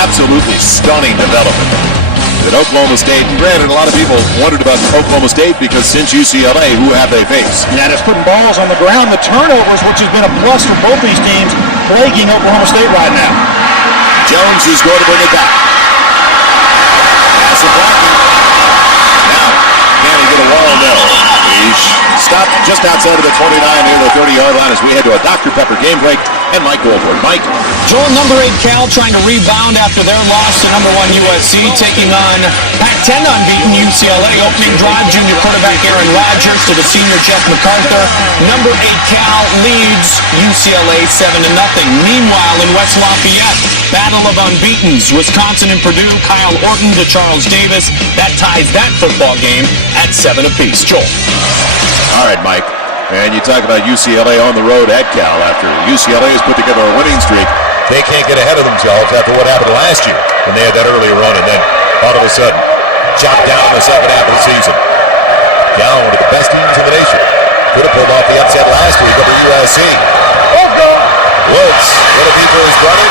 absolutely stunning development at Oklahoma State. And granted, a lot of people wondered about Oklahoma State because since UCLA, who have they faced? Yeah, that's putting balls on the ground. The turnovers, which has been a plus for both these teams, plaguing Oklahoma State right now. Jones is going to bring it back. Pass it blocking. Now, can he get a wall? No. He's stopped just outside of the 29 near the 30-yard line as we head to a Dr. Pepper game break. And Mike Goldberg. Mike. Joel, number 8 Cal trying to rebound after their loss to number 1 USC, taking on Pac-10 unbeaten UCLA. Opening drive, junior quarterback Aaron Rodgers to the senior Jeff MacArthur. Number 8 Cal leads UCLA 7-0. Meanwhile, in West Lafayette, battle of unbeatens. Wisconsin and Purdue, Kyle Orton to Charles Davis. That ties that football game at 7 apiece. Joel. All right, Mike. And you talk about UCLA on the road at Cal after UCLA has put together a winning streak. They can't get ahead of themselves after what happened last year when they had that earlier run and then all of a sudden chopped down in the second half of the season. Cal, one of the best teams in the nation. Could have pulled off the upset last week over USC. Woods, what if he was running?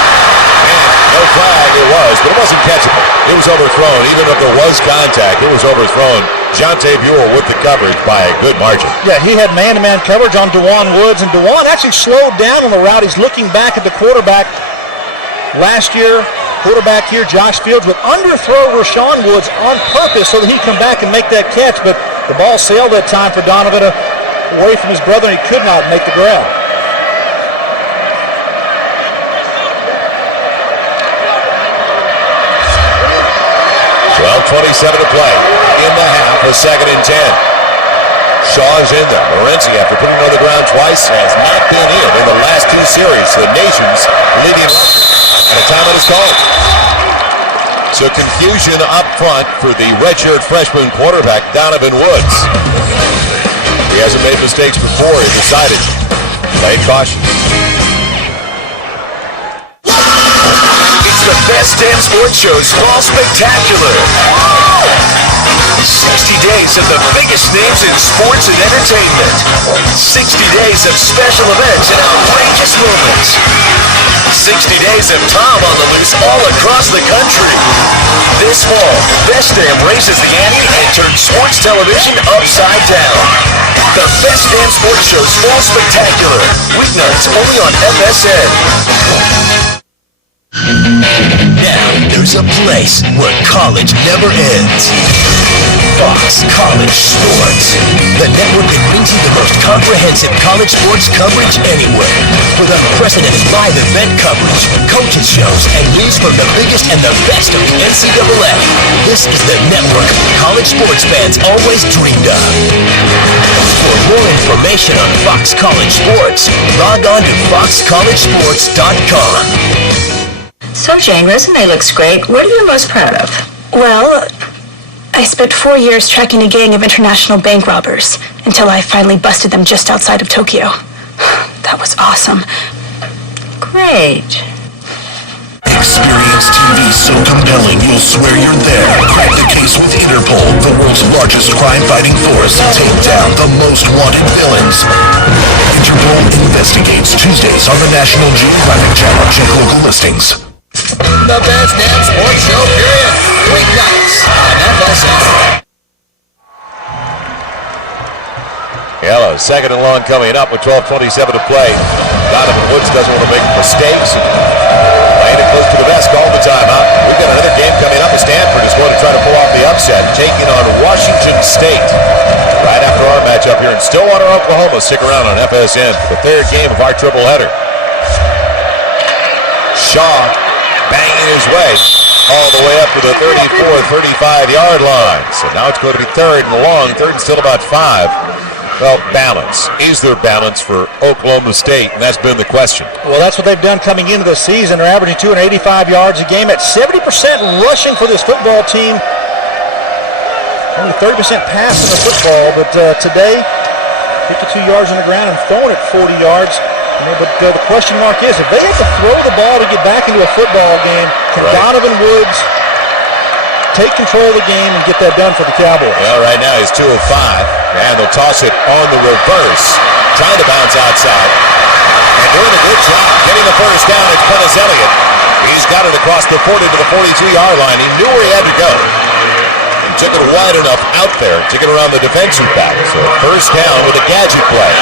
No flag, it was, but it wasn't catchable. It was overthrown. Even if there was contact, it was overthrown. Jonte Buell with the coverage by a good margin. Yeah, he had man-to-man coverage on Dewan Woods, and Dewan actually slowed down on the route. He's looking back at the quarterback. Last year, quarterback here, Josh Fields, would underthrow Rashawn Woods on purpose so that he'd come back and make that catch, but the ball sailed that time for Donovan away from his brother, and he could not make the grab. 12:27 to play in the half, a 2nd and 10. Shaw's in there. Morency, after putting him on the ground twice, has not been in the last 2 series. The nation's leading rusher at a time that is called. So confusion up front for the redshirt freshman quarterback, Donovan Woods. He hasn't made mistakes before. He decided to play caution. The Best Damn Sports Show's Fall Spectacular. 60 days of the biggest names in sports and entertainment. 60 days of special events and outrageous moments. 60 days of Tom on the loose all across the country. This fall, Best Damn raises the ante and turns sports television upside down. The Best Damn Sports Show's Fall Spectacular. Weeknights only on FSN. Now, there's a place where college never ends. Fox College Sports. The network that brings you the most comprehensive college sports coverage anywhere. With unprecedented live event coverage, coaches shows, and news from the biggest and the best of the NCAA. This is the network college sports fans always dreamed of. For more information on Fox College Sports, log on to foxcollegesports.com. So, Jane, resume looks great. What are you most proud of? Well, I spent 4 years tracking a gang of international bank robbers until I finally busted them just outside of Tokyo. That was awesome. Great. Experience TV so compelling you'll swear you're there. Crack the case with Interpol, the world's largest crime-fighting force. Take down the most wanted villains. Interpol investigates Tuesdays on the National Geographic Channel. Check local listings. The Best Damn Sports Show, period. Weeknights on FSN. Yellow, 2nd and long coming up with 12:27 to play. Donovan Woods doesn't want to make mistakes. Playing it close to the vest all the time, huh? We've got another game coming up. Stanford is going to try to pull off the upset, taking on Washington State. Right after our matchup here in Stillwater, Oklahoma. Stick around on FSN for the 3rd game of our triple header. Shaw banging his way all the way up to the 34, 35-yard line. So now it's going to be 3rd and long. 3rd and still about 5. Well, balance. Is there balance for Oklahoma State? And that's been the question. Well, that's what they've done coming into the season. They're averaging 285 yards a game at 70% rushing for this football team. Only 30% passing the football, but today, 52 yards on the ground and throwing it 40 yards. But the question mark is, if they have to throw the ball to get back into a football game, can Donovan Woods take control of the game and get that done for the Cowboys? Well, right now he's 2 of 5, and they'll toss it on the reverse, trying to bounce outside, and doing a good job getting the first down. It's Prentice Elliott. He's got got it across the 40 to the 42-yard line. He knew where he had to go. He took it wide enough out there to get around the defensive back. So first down with a gadget play.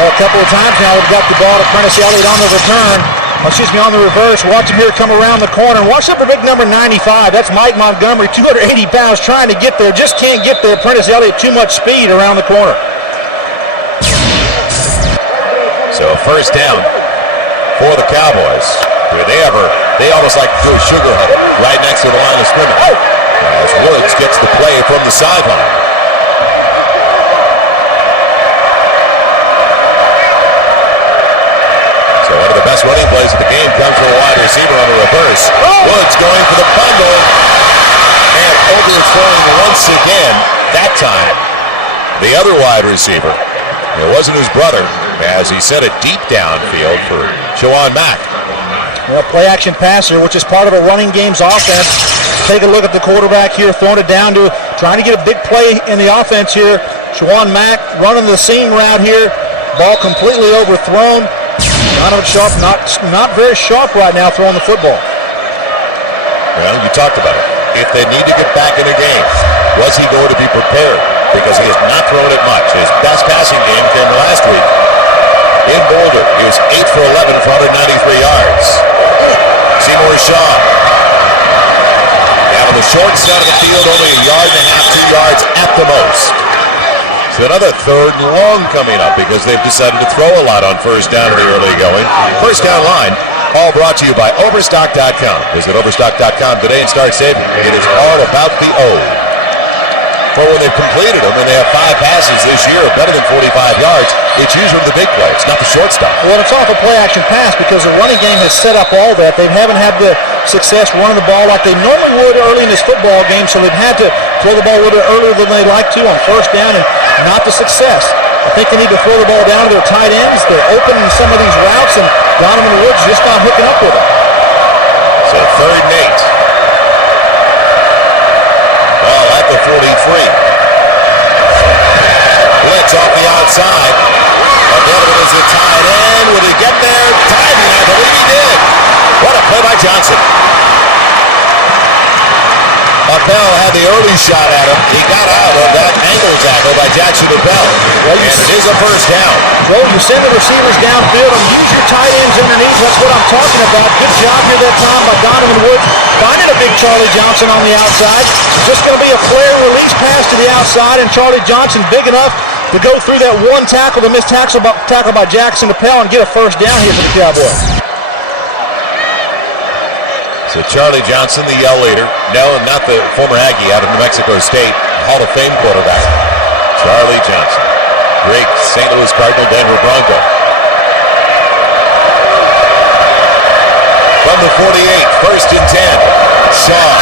Well, a couple of times now we've got the ball to Prentice Elliott on the return. On the reverse. Watch him here come around the corner. And watch up for big number 95. That's Mike Montgomery, 280 pounds, trying to get there. Just can't get there. Prentice Elliott, too much speed around the corner. So first down for the Cowboys. They almost like threw a sugar hut right next to the line of scrimmage. As Woods gets the play from the sideline. So one of the best running plays of the game comes from a wide receiver on a reverse. Woods going for the bundle and overthrowing once again. That time, the other wide receiver. It wasn't his brother, as he set it deep downfield for Shawan Mack. Well, play-action passer, which is part of a running game's offense. Take a look at the quarterback here, throwing it down to, trying to get a big play in the offense here. Shawan Mack running the seam route here. Ball completely overthrown. Donovan Sharp not very sharp right now throwing the football. Well, you talked about it. If they need to get back in the game, was he going to be prepared? Because he has not thrown it much. His best passing game came last week in Boulder. He was 8 for 11 for 193 yards. Seymour Shaw. Down on the short side of the field, only a yard and a half, 2 yards at the most. So another third and long coming up because they've decided to throw a lot on first down in the early going. First down line, all brought to you by Overstock.com. Visit Overstock.com today and start saving. It is all about the O. For when they've completed them and they have 5 passes this year of better than 45 yards, it's usually the big play. It's not the short stuff. Well, it's off a play-action pass because the running game has set up all that. They haven't had the success running the ball like they normally would early in this football game, so they've had to throw the ball a little bit earlier than they'd like to on first down, and not the success. I think they need to throw the ball down to their tight ends. They're open in some of these routes, and Donovan Woods just not hooking up with them. So third and 8. Ball at the 43. Blitz off the outside. Again, is the tight end. Will he get there? Timing, I believe he did. What a play by Johnson. Appel had the early shot at him. He got out of that ankle tackle by Jackson Appel. And it is a first down. Well, you send the receivers downfield and use your tight ends underneath. That's what I'm talking about. Good job here that time by Donovan Woods. Finding a big Charlie Johnson on the outside. Just going to be a flare release pass to the outside, and Charlie Johnson big enough to go through that one tackle, the missed tackle by Jackson Appel, and get a first down here for the Cowboys. So Charlie Johnson, the yell leader. No, not the former Aggie out of New Mexico State, Hall of Fame quarterback. Charlie Johnson, great St. Louis Cardinal, Denver Bronco. From the 48, first and 10. Shaw,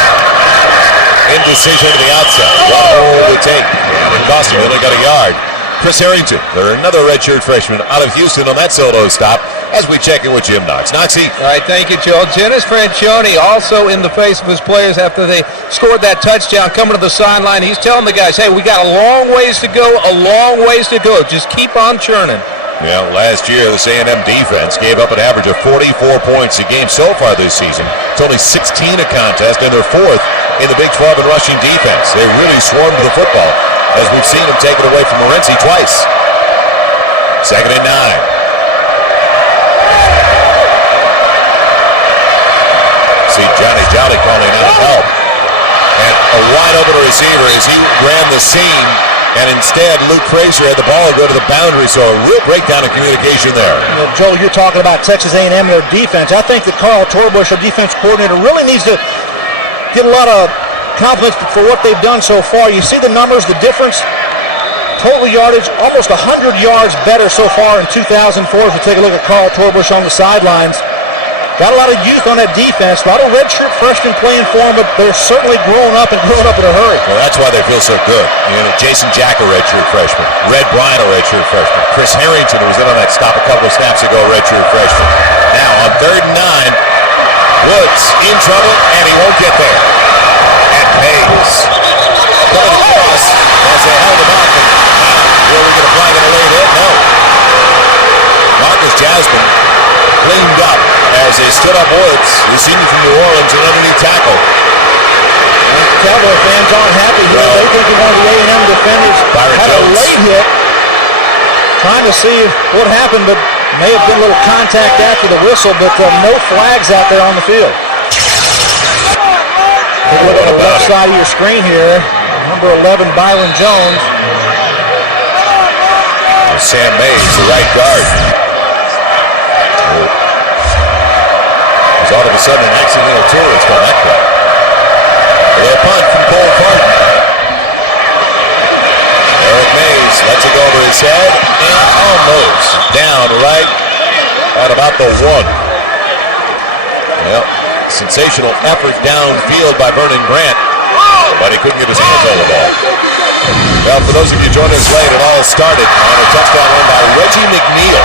indecision to the outside. What hole to take? And it cost him, only got a yard. Chris Harrington, another redshirt freshman out of Houston on that solo stop as we check in with Jim Knox. Knoxy. All right, thank you, Joel. Dennis Franchione also in the face of his players after they scored that touchdown coming to the sideline. He's telling the guys, hey, we got a long ways to go, Just keep on churning. Yeah, last year, this A&M defense gave up an average of 44 points a game so far this season. It's only 16 a contest, and they're 4th in the Big 12 in rushing defense. They really swarmed the football, as we've seen them take it away from Morency twice. Second and 9. See Johnny Jolly calling out help. And a wide open receiver as he ran the seam, and instead Luke Frazier had the ball go to the boundary, so a real breakdown of communication there. Well, Joel, you're talking about Texas A&M and their defense. I think that Carl Torbush, our defense coordinator, really needs to get a lot of confidence for what they've done so far. You see the numbers, the difference, total yardage, almost 100 yards better so far in 2004 if you take a look at Carl Torbush on the sidelines. Got a lot of youth on that defense, a lot of redshirt freshmen playing for them, but they're certainly growing up in a hurry. Well, that's why they feel so good. You know, Jason Jack, a redshirt freshman. Red Bryant, a redshirt freshman. Chris Harrington, who was in on that stop a couple of snaps ago, a redshirt freshman. Now, on third and 9, Woods in trouble, and he won't get there. And Hayes coming across as they held him up. Were we going to flag it a late hit? No. Marcus Jasmine cleaned up as as they stood up Woods, the senior from New Orleans, an underneath tackle. Cowboy fans aren't happy here. They think one of the A&M defenders had a late hit. Trying to see what happened, but may have been a little contact after the whistle, but no flags out there on the field. Take a look at the left side of your screen here. Number 11, Byron Jones. Sam Mays, the right guard. There's all of a sudden an accidental clearance from that guy. A punt from Cole Carton. Eric Mays lets it go over his head and almost down right at about the 1. Well, sensational effort downfield by Vernon Grant, but he couldn't get his hands on the ball. Well, for those of you joining us late, it all started on a touchdown run by Reggie McNeil.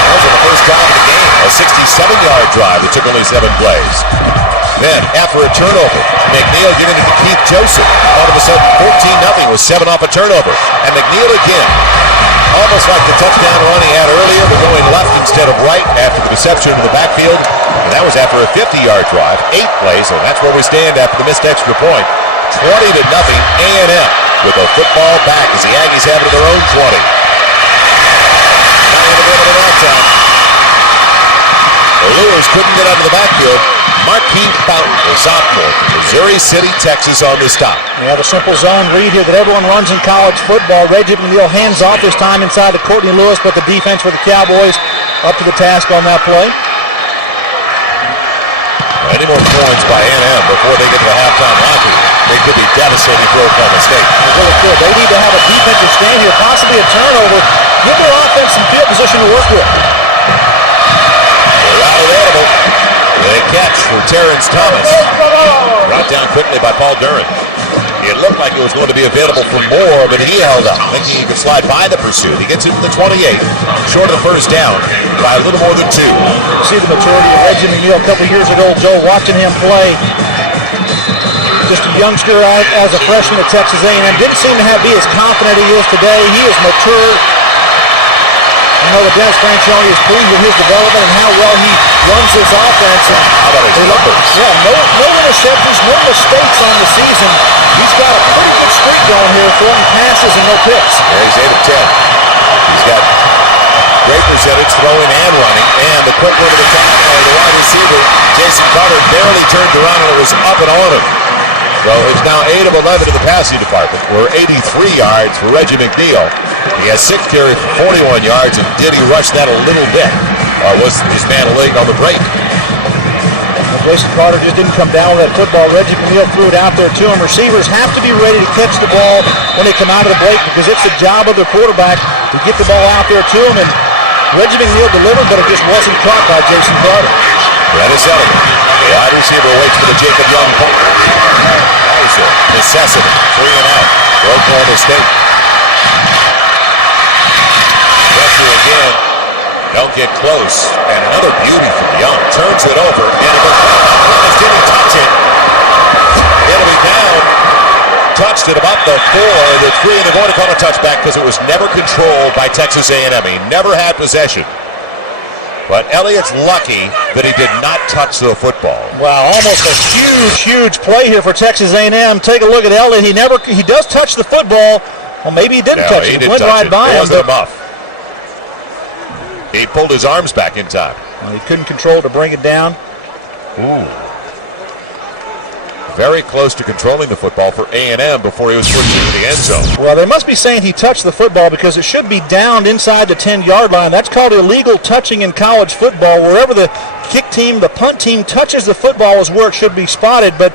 That was on the first drive of the game, a 67-yard drive that took only 7 plays. Then, after a turnover, McNeil giving it to Keith Joseph. All of a sudden, 14-0 with 7 off a turnover. And McNeil again, almost like the touchdown run he had earlier, but going left instead of right after the reception in the backfield. And that was after a 50-yard drive, 8 plays, and that's where we stand after the missed extra point. 20-0 A&M with a football back as the Aggies have it to their own 20. Not even a bit of a knockdown. The Lures couldn't get out of the backfield. Markeith Fountain, the sophomore from Missouri City, Texas, on the stop. We have a simple zone read here that everyone runs in college football. Reggie McNeil hands off this time inside to Courtney Lewis, but the defense for the Cowboys up to the task on that play. Any more points by A&M before they get to the halftime locker room, they could be devastating for Oklahoma State. They need to have a defensive stand here, possibly a turnover. Give their offense some field position to work with. They're out available. The catch for Terrence Thomas. Brought down quickly by Paul Duran. It looked like it was going to be available for more, but he held up, thinking he could slide by the pursuit. He gets it to the 28, short of the first down by a little more than 2. You see the maturity of Reggie McNeil a couple years ago, Joe, watching him play. Just a youngster as a freshman at Texas A&M. Didn't seem to be as confident he is today. He is mature. I know that Dennis Franchione is pleased with his development and how well he runs this offense. How about his numbers? Yeah, no interceptions, no mistakes on the season. He's got a pretty good streak going here, throwing passes and no picks. Yeah, he's 8 of 10. He's got great percentage throwing and running, and the quick one to the top, the wide receiver, Jason Carter, barely turned around and it was up and on him. So it's now 8 of 11 in the passing department. We're 83 yards for Reggie McNeil. He has 6 carries for 41 yards, and did he rush that a little bit? Or was his man late on the break? Jason Carter just didn't come down with that football. Reggie McNeil threw it out there to him. Receivers have to be ready to catch the ball when they come out of the break because it's the job of their quarterback to get the ball out there to him. And Reggie McNeil delivered, but it just wasn't caught by Jason Carter. Dennis Elliott, the wide receiver, waits for the Jacob Young punt. That was a necessity. 3 and out for Oklahoma State. Pressure again. Don't get close. And another beauty from Young. Turns it over. And it goes back. Didn't touch it. It'll be down. Touched at about the 4. The 3, and they're going to call a touchback because it was never controlled by Texas A&M. He never had possession. But Elliott's lucky that he did not touch the football. Wow, almost a huge play here for Texas A&M. Take a look at Elliott. He does touch the football. Well, maybe he didn't touch it. He went right by him. It wasn't enough. He pulled his arms back in time. Well, he couldn't control to bring it down. Ooh. Very close to controlling the football for A&M before he was pushed into the end zone. Well, they must be saying he touched the football because it should be downed inside the 10-yard line. That's called illegal touching in college football. Wherever the kick team, the punt team touches the football is where it should be spotted. But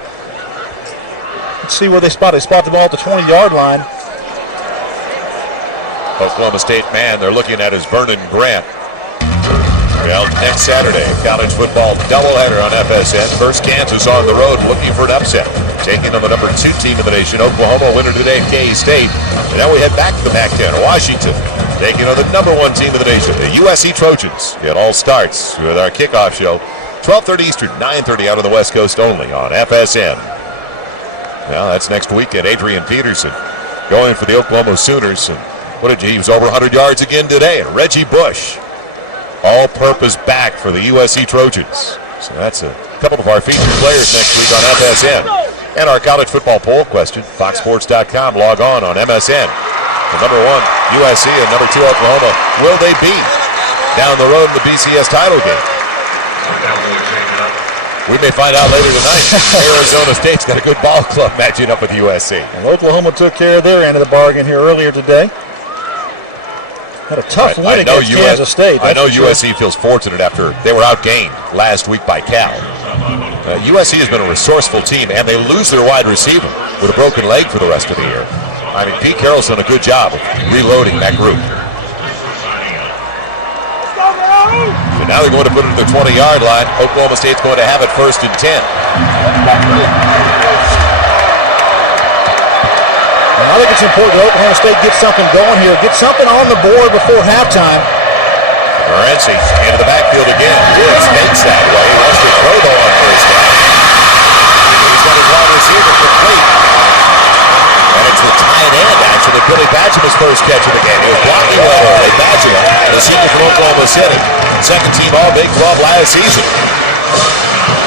let's see where they spot it. They spot the ball at the 20-yard line. Oklahoma State man they're looking at is Vernon Grant. Well, next Saturday, college football doubleheader on FSN. First, Kansas on the road looking for an upset. Taking on the number 2 team in the nation, Oklahoma, winner today, K-State. And now we head back to the MAC-10, Washington, taking on the number 1 team in the nation, the USC Trojans. It all starts with our kickoff show, 12:30 Eastern, 9:30 out on the West Coast only on FSN. Well, that's next weekend. Adrian Peterson going for the Oklahoma Sooners. And he was over 100 yards again today. And Reggie Bush, all-purpose back for the USC Trojans. So that's a couple of our featured players next week on FSN. And our college football poll question, foxsports.com. Log on MSN. The number 1, USC, and number 2, Oklahoma. Will they be down the road in the BCS title game? We may find out later tonight. Arizona State's got a good ball club matching up with USC. And Oklahoma took care of their end of the bargain here earlier today. Had a tough win against Kansas State. I know USC feels fortunate after they were outgained last week by Cal. USC has been a resourceful team, and they lose their wide receiver with a broken leg for the rest of the year. I mean, Pete Carroll's done a good job of reloading that group. And now they're going to put it to the 20-yard line. Oklahoma State's going to have it 1st and 10. And I think it's important that Oklahoma State get something going here, get something on the board before halftime. Morency into the backfield again. Woods makes that way. He wants to throw though on 1st down. He's got his wide receiver complete. And it's the tight end, actually, Billy Badgeman's first catch of the game. He was blocking well early. Badgeman, the senior from Oklahoma City. Second team All-Big Club last season.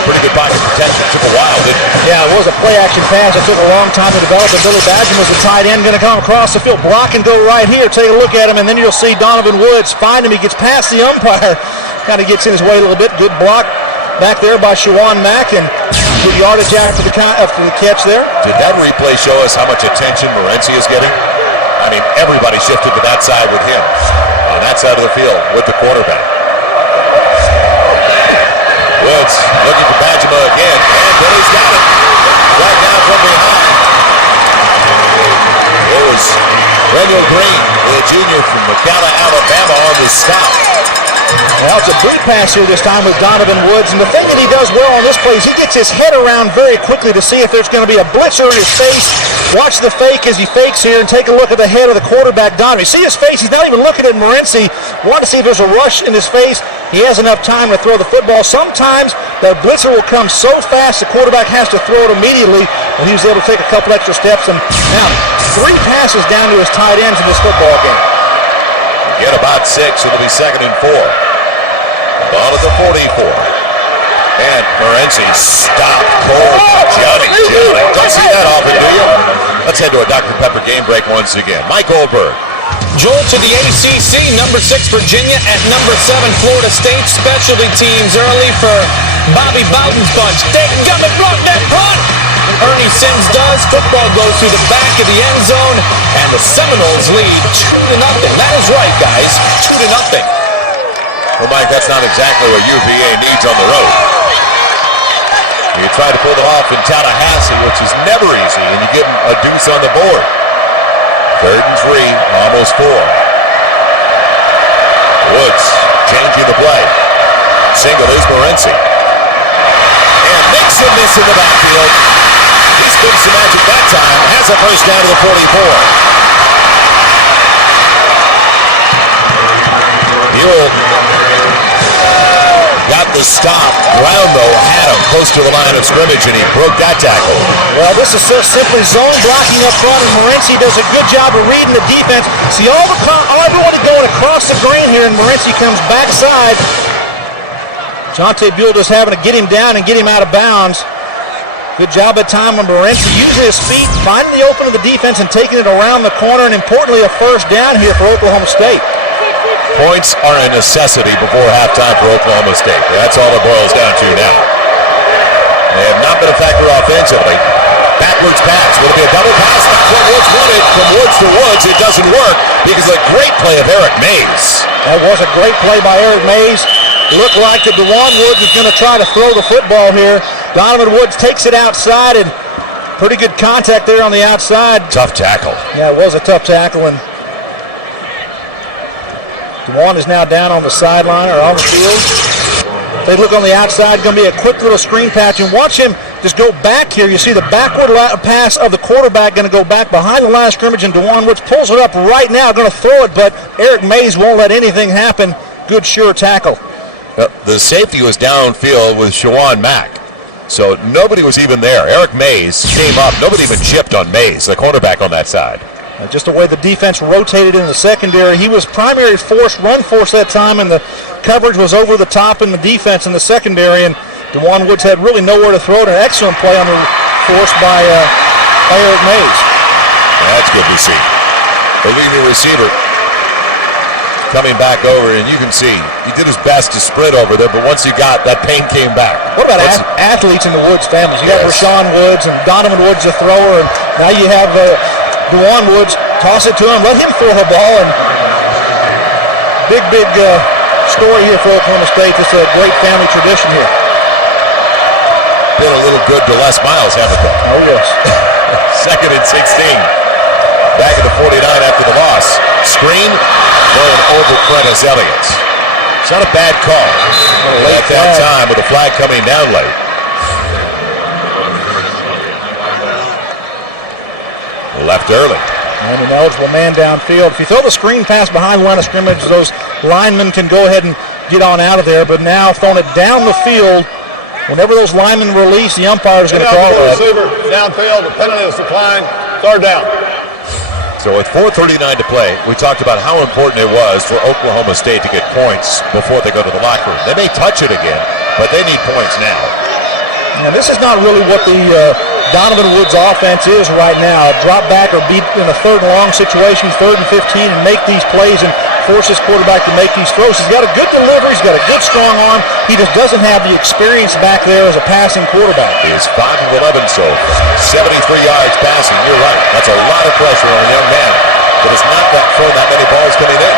Pretty good pocket protection. Took a while, didn't it? Yeah, it was a play-action pass. It took a long time to develop, and Billy Badgeman was the tight end, going to come across the field, block and go right here. Take a look at him, and then you'll see Donovan Woods find him. He gets past the umpire, kind of gets in his way a little bit. Good block back there by Shawan Mack, and good yardage after the catch there. Did that replay show us how much attention Morency is getting? I mean, everybody shifted to that side with him, on that side of the field with the quarterback. Woods looking for Badgeman again, and Billy's got it. Right now from behind. It was Reniel Green, the junior from McAllen, Alabama, on the stop. Well, it's a boot pass here this time with Donovan Woods, and the thing that he does well on this play is he gets his head around very quickly to see if there's going to be a blitzer in his face. Watch the fake as he fakes here and take a look at the head of the quarterback, Donovan. You see his face? He's not even looking at Morency. Want to see if there's a rush in his face. He has enough time to throw the football. Sometimes the blitzer will come so fast the quarterback has to throw it immediately, and he was able to take a couple extra steps. And now 3 passes down to his tight ends in this football game. Get about 6, it'll be 2nd and 4. Ball at the 44. And Morency stopped cold. Johnny. Don't see that often, do you? Let's head to a Dr. Pepper game break once again. Mike Goldberg. Joel to the ACC, number 6 Virginia at number 7 Florida State. Specialty teams early for Bobby Bowden's bunch. Dadgummit, block that punt! Ernie Sims does. Football goes through the back of the end zone, and the Seminoles lead 2-0. That is right, guys. 2-0. Well, Mike, that's not exactly what UVA needs on the road. You try to pull it off in Tallahassee, which is never easy, and you give them a deuce on the board. 3rd and 3, almost 4. Woods changing the play. Single is Morency. And makes a miss in the backfield. He's been some magic that time. Has a first down to the 44. Buell got the stop. Brown, though, had him close to the line of scrimmage, and he broke that tackle. Well, this is simply zone blocking up front, and Morency does a good job of reading the defense. See everybody going across the green here, and Morency comes backside. Jonte Buell just having to get him down and get him out of bounds. Good job at time on Morency using his feet, finding the open of the defense and taking it around the corner, and importantly, a first down here for Oklahoma State. Points are a necessity before halftime for Oklahoma State. That's all it boils down to now. They have not been a factor offensively. Backwards pass. Will it be a double pass? From Woods wanted. From Woods to Woods. It doesn't work because of a great play of Eric Mays. That was a great play by Eric Mays. Looked like that DeJuan Woods is going to try to throw the football here. Donovan Woods takes it outside, and pretty good contact there on the outside. Tough tackle. Yeah, it was a tough tackle, and DeJuan is now down on the sideline or on the field. They look on the outside, going to be a quick little screen patch, and watch him just go back here. You see the backward pass of the quarterback going to go back behind the line of scrimmage, and DeJuan Woods pulls it up right now, going to throw it, but Eric Mays won't let anything happen. Good, sure tackle. The safety was downfield with Shawan Mack, so nobody was even there. Eric Mays came up. Nobody even chipped on Mays, the cornerback on that side. Just the way the defense rotated in the secondary. He was primary force, run force that time, and the coverage was over the top in the defense in the secondary, and DeJuan Woods had really nowhere to throw it. An excellent play on the force by Eric Mays. That's good to see. The leading receiver coming back over, and you can see he did his best to sprint over there, but once he got that, pain came back. What about athletes in the Woods families? You got Rashawn Woods and Donovan Woods, the thrower, and now you have DeJuan Woods. Toss it to him, let him throw the ball, and big story here for Oklahoma State. It's a great family tradition here. Been a little good to Les Miles, haven't they? Oh, yes. 2nd and 16. Back at the 49 after the loss. Screen going over Prentice Elliott. It's not a bad call at that time with the flag coming down late. Left early. And an eligible man downfield. If you throw the screen pass behind the line of scrimmage, those linemen can go ahead and get on out of there. But now throwing it down the field, whenever those linemen release, the umpire is going to call it. Receiver downfield, the penalty is declined, 3rd down. So with 4:39 to play, we talked about how important it was for Oklahoma State to get points before they go to the locker room. They may touch it again, but they need points now. Now, this is not really what the Donovan Woods offense is right now. Drop back or be in a 3rd and long situation, 3rd and 15, and make these plays and force his quarterback to make these throws. He's got a good delivery. He's got a good, strong arm. He just doesn't have the experience back there as a passing quarterback. He is 5 of 11, so 73 yards passing. You're right. That's a lot of pressure on a young man that has not thrown that many balls coming in.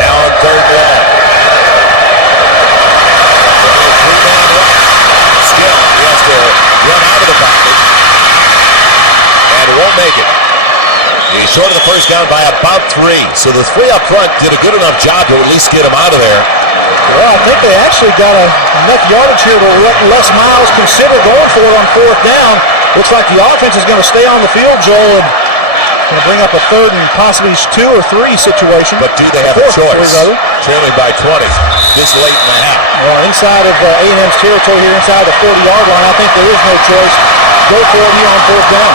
Now on 3rd down. Still, he has to run out of the pocket and won't make it. He's short of the first down by about 3. So the 3 up front did a good enough job to at least get him out of there. Well, I think they actually got enough yardage here to let Les Miles consider going for it on 4th down. Looks like the offense is going to stay on the field, Joel, and going to bring up a 3rd and possibly 2 or 3 situation. But do they have a choice? Trailing by 20 this late in the half. Well, inside of A&M's territory here, inside the 40-yard line, I think there is no choice. Go for it here on 4th down.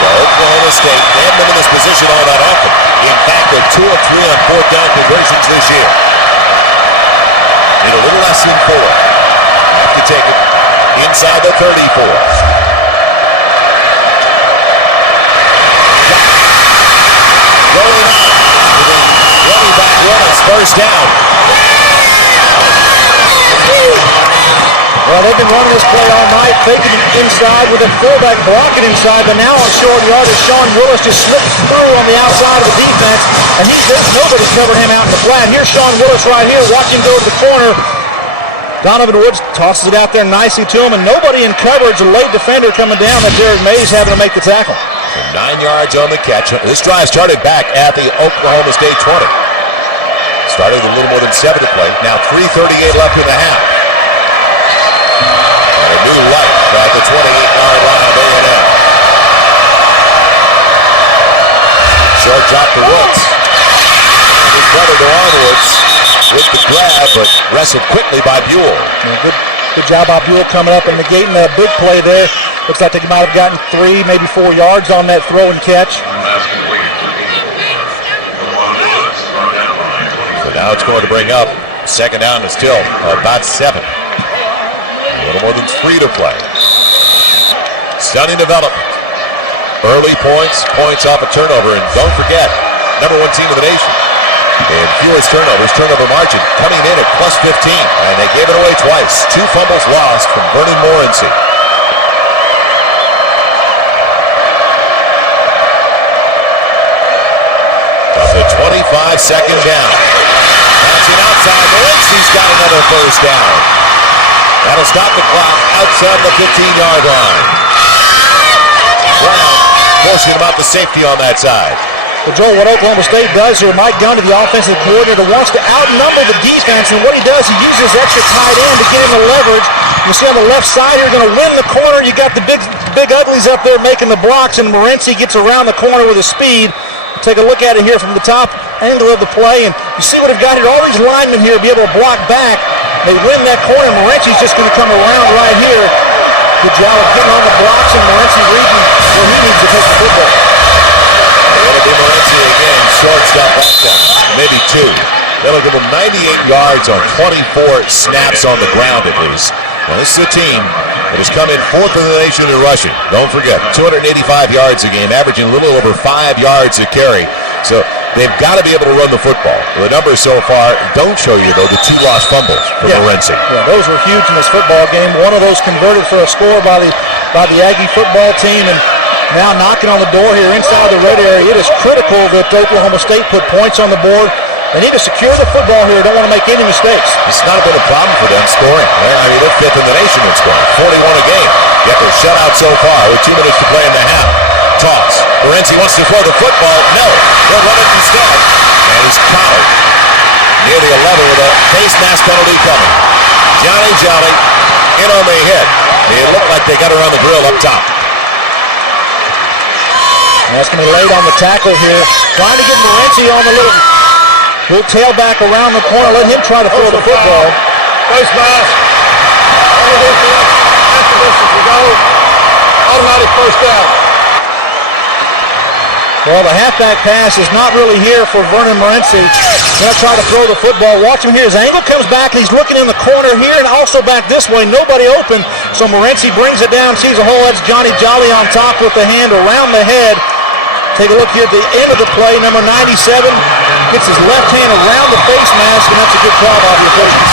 So Oklahoma State, they haven't been in this position all that often. In fact, they're 2 of 3 on 4th down conversions this year. Need a little less than 4. Have to take it inside the 34. Going up. Running back run is 1st down. Well, they've been running this play all night, faking it inside with a fullback blocking inside, but now on short yardage, Sean Willis just slips through on the outside of the defense, and nobody's covered him out in the flat. Here's Sean Willis right here, watch him go to the corner. Donovan Woods tosses it out there nicely to him, and nobody in coverage, a late defender coming down. That's Eric Mays having to make the tackle. So 9 yards on the catch. This drive started back at the Oklahoma State 20. Started with a little more than 7 to play. Now 3:38 left in the half. And a new light at the 28-yard line of A&M. Short drop to Woods. His brother DeJuan Woods with the grab, but wrestled quickly by Buell. Yeah, good job by Buell coming up and negating a big play there. Looks like they might have gotten 3, maybe 4 yards on that throw and catch. So now it's going to bring up 2nd down and still about 7. A little more than 3 to play. Stunning development. Early points off a turnover, and don't forget, #1 team in the nation. And fewest turnover margin coming in at +15. And they gave it away twice. 2 fumbles lost from Vernon Morency. Up to 25, 2nd down. Passing outside, Morency's got another 1st down. That'll stop the clock outside the 15-yard line. Brown forcing him out the safety on that side. Well, Joel, what Oklahoma State does here, Mike Gundy, the offensive coordinator, wants to outnumber the defense, and what he does, he uses extra tight end to get him the leverage. You see on the left side here, going to win the corner. You got the big uglies up there making the blocks, and Morency gets around the corner with his speed. Take a look at it here from the top angle of the play, and you see what they've got here. All these linemen here be able to block back. They win that corner. Morenci's just going to come around right here. Good job of getting on the blocks, and Morency reading where he needs to take the football. It'll be Morency again, shortstop back down. Maybe 2. That'll give them 98 yards on 24 snaps on the ground at least. Now, this is a team that has come in 4th in the nation in rushing. Don't forget, 285 yards a game, averaging a little over 5 yards a carry. So they've got to be able to run the football. The numbers so far don't show you, though, the 2 lost fumbles for Morency. Yeah, those were huge in this football game. One of those converted for a score by the Aggie football team, and now knocking on the door here inside the red area. It is critical that Oklahoma State put points on the board. They need to secure the football here. Don't want to make any mistakes. It's not been a problem for them scoring. I mean, they're 5th in the nation in scoring. 41 a game. Yet they're shut out so far with 2 minutes to play in the half. Toss. Morency wants to throw the football. No. They'll run it instead. And he's collared near the 11 with a face mask penalty coming. Johnny in on the hit. It looked like they got around the grill up top. That's going to be late on the tackle here. Trying to get Morency on the little tailback around the corner. Let him try to throw the football. Face mask. On the defense. After distance to go. Automatic first down. Well, the halfback pass is not really here for Vernon Morency. Going to try to throw the football. Watch him here. His angle comes back, and he's looking in the corner here and also back this way. Nobody open, so Morency brings it down, sees a hole. That's Johnny Jolly on top with the hand around the head. Take a look here at the end of the play. Number 97 gets his left hand around the face mask, and that's a good call by the officials.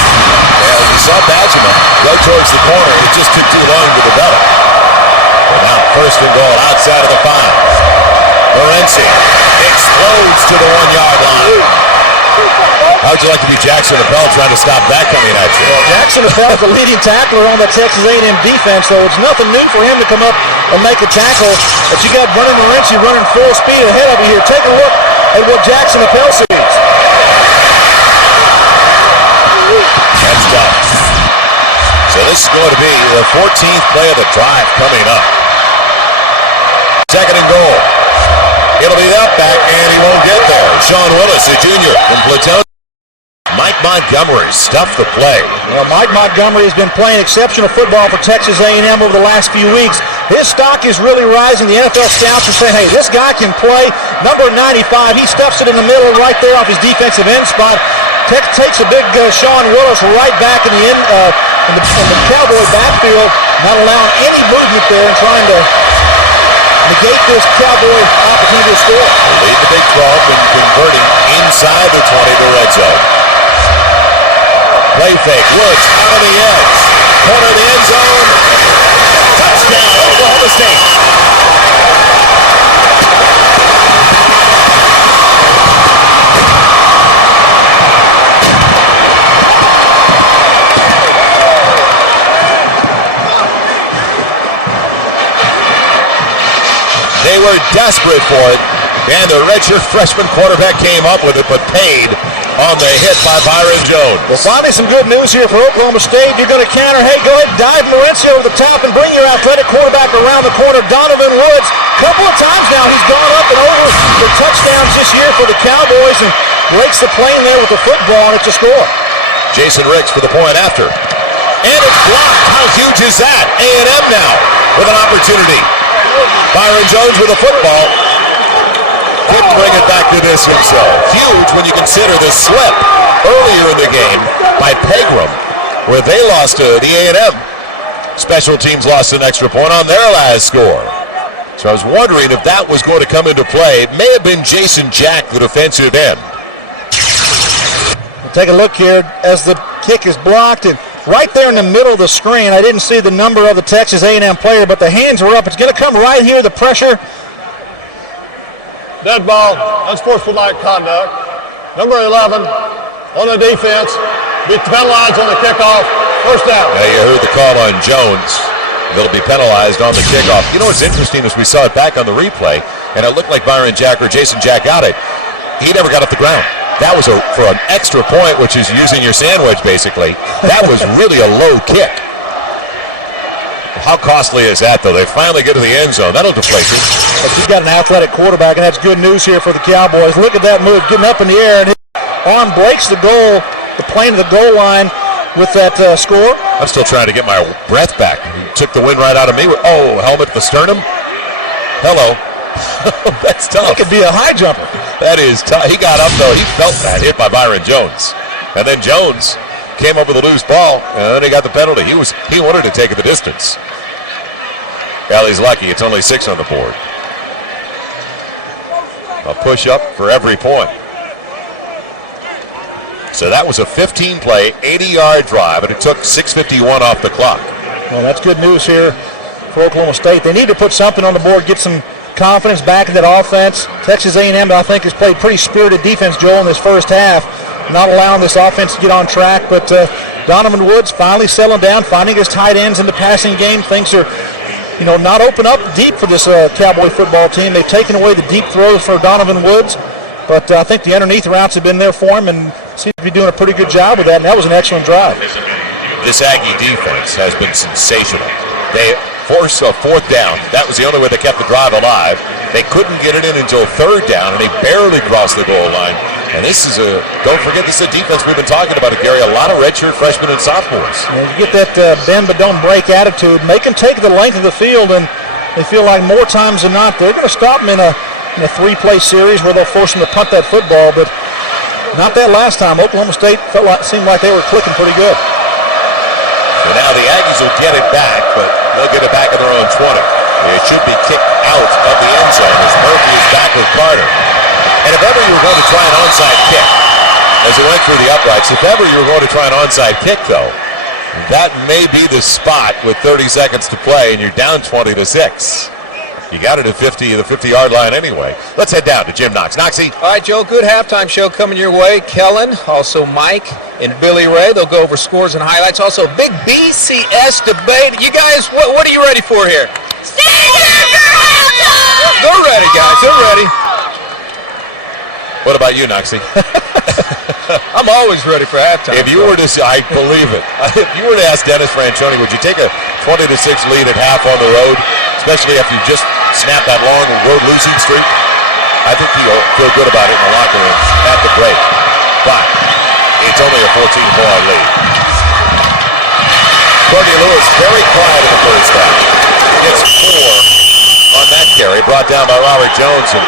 Yeah, we saw Bajema go towards the corner. It just took too long to develop. But now, 1st and goal outside of the 5. Morency explodes to the 1-yard line. How would you like to be Jackson Appel trying to stop that coming at you? Well, Jackson Appel is the leading tackler on the Texas A&M defense, so it's nothing new for him to come up and make a tackle. But you got Vernon Morency running full speed ahead of you here. Take a look at what Jackson Appel sees. That's tough. So this is going to be the 14th play of the drive coming up. 2nd and goal. It'll be that back, and he won't get there. Sean Willis, a junior from Platoon. Mike Montgomery stuffed the play. Well, Mike Montgomery has been playing exceptional football for Texas A&M over the last few weeks. His stock is really rising. The NFL scouts are saying, hey, this guy can play. Number 95, he stuffs it in the middle right there off his defensive end spot. Takes a big Sean Willis right back in the Cowboy backfield, not allowing any movement there and trying to negate this Cowboy opportunity to score. Lead the Big 12 in converting inside the 20, the red zone. Play fake. Woods out of the edge. Corner of the end zone. Touchdown, Oklahoma State. They were desperate for it, and the redshirt freshman quarterback came up with it, but paid on the hit by Byron Jones. Well, finally some good news here for Oklahoma State. You're going to counter. Hey, go ahead, dive Morency over the top and bring your athletic quarterback around the corner, Donovan Woods. A couple of times now he's gone up and over the touchdowns this year for the Cowboys and breaks the plane there with the football, and it's a score. Jason Ricks for the point after. And it's blocked. How huge is that? A&M now with an opportunity. Byron Jones with a football. Couldn't bring it back to this himself. Huge when you consider the slip earlier in the game by Pegram, where they lost to the A&M. Special teams lost an extra point on their last score. So I was wondering if that was going to come into play. It may have been Jason Jack, the defensive end. We'll take a look here as the kick is blocked, and right there in the middle of the screen, I didn't see the number of the Texas A&M player, but the hands were up. It's going to come right here, the pressure. Dead ball, unsportsmanlike conduct. Number 11 on the defense. Be penalized on the kickoff. First down. Yeah, you heard the call on Jones. They'll be penalized on the kickoff. You know what's interesting is we saw it back on the replay, and it looked like Byron Jack or Jason Jack got it. He never got off the ground. That was for an extra point, which is using your sandwich, basically. That was really a low kick. How costly is that, though? They finally get to the end zone. That'll deflate you. But you've got an athletic quarterback, and that's good news here for the Cowboys. Look at that move, getting up in the air, and his arm breaks the goal, the plane of the goal line with that score. I'm still trying to get my breath back. He took the wind right out of me. Oh, helmet to the sternum. Hello. That's tough. He could be a high jumper. That is tough. He got up, though. He felt that hit by Byron Jones. And then Jones came up with a loose ball, and then he got the penalty. He wanted to take it the distance. Well, he's lucky. It's only 6 on the board. A push-up for every point. So that was a 15-play, 80-yard drive, and it took 6:51 off the clock. Well, that's good news here for Oklahoma State. They need to put something on the board, get some confidence back in that offense. Texas A&M, I think, has played pretty spirited defense, Joel, in this first half, not allowing this offense to get on track. But Donovan Woods finally settling down, finding his tight ends in the passing game. Things are, not open up deep for this Cowboy football team. They've taken away the deep throws for Donovan Woods, but I think the underneath routes have been there for him, and seems to be doing a pretty good job with that, and that was an excellent drive. This Aggie defense has been sensational. They forced a 4th down. That was the only way they kept the drive alive. They couldn't get it in until 3rd down, and they barely crossed the goal line. And this is don't forget, this is a defense we've been talking about, Gary. A lot of redshirt freshmen and sophomores. You get that bend but don't break attitude. Make them take the length of the field, and they feel like more times than not they're going to stop them in a 3-play series where they'll force them to punt that football. But not that last time. Oklahoma State seemed like they were clicking pretty good. So now the Aggies will get it back, but they'll get it back in their own 20. It should be kicked out of the end zone as Murphy is back with Carter. And if ever you were going to try an onside kick, as it went through the uprights, if ever you were going to try an onside kick, though, that may be the spot with 30 seconds to play, and you're down 20-6. You got it at the 50-yard line anyway. Let's head down to Jim Knox. Knoxy. All right, Joe, good halftime show coming your way. Kellen, also Mike and Billy Ray. They'll go over scores and highlights. Also, big BCS debate. You guys, what are you ready for here? They're ready, guys. They're ready. What about you, Knoxy? I'm always ready for halftime. If you were to, I believe it. If you were to ask Dennis Franchione, would you take a 20-6 lead at half on the road, especially after you just snapped that long road losing streak? I think he'll feel good about it in the locker room at the break. But it's only a 14-point lead. Courtney Lewis very quiet in the first half. He gets 4 on that carry, brought down by Robert Jones. And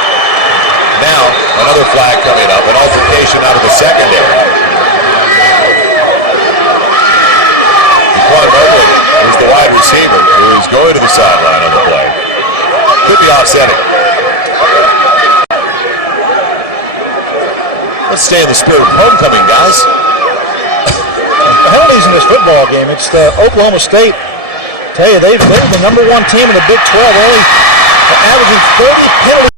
now another flag coming up, an altercation out of the secondary. Quan Mobley is the wide receiver who is going to the sideline on the play. Could be offsetting. Let's stay in the spirit of homecoming, guys. Penalties in this football game. It's Oklahoma State. Tell you, they're the #1 team in the Big 12. Only averaging 30 penalties.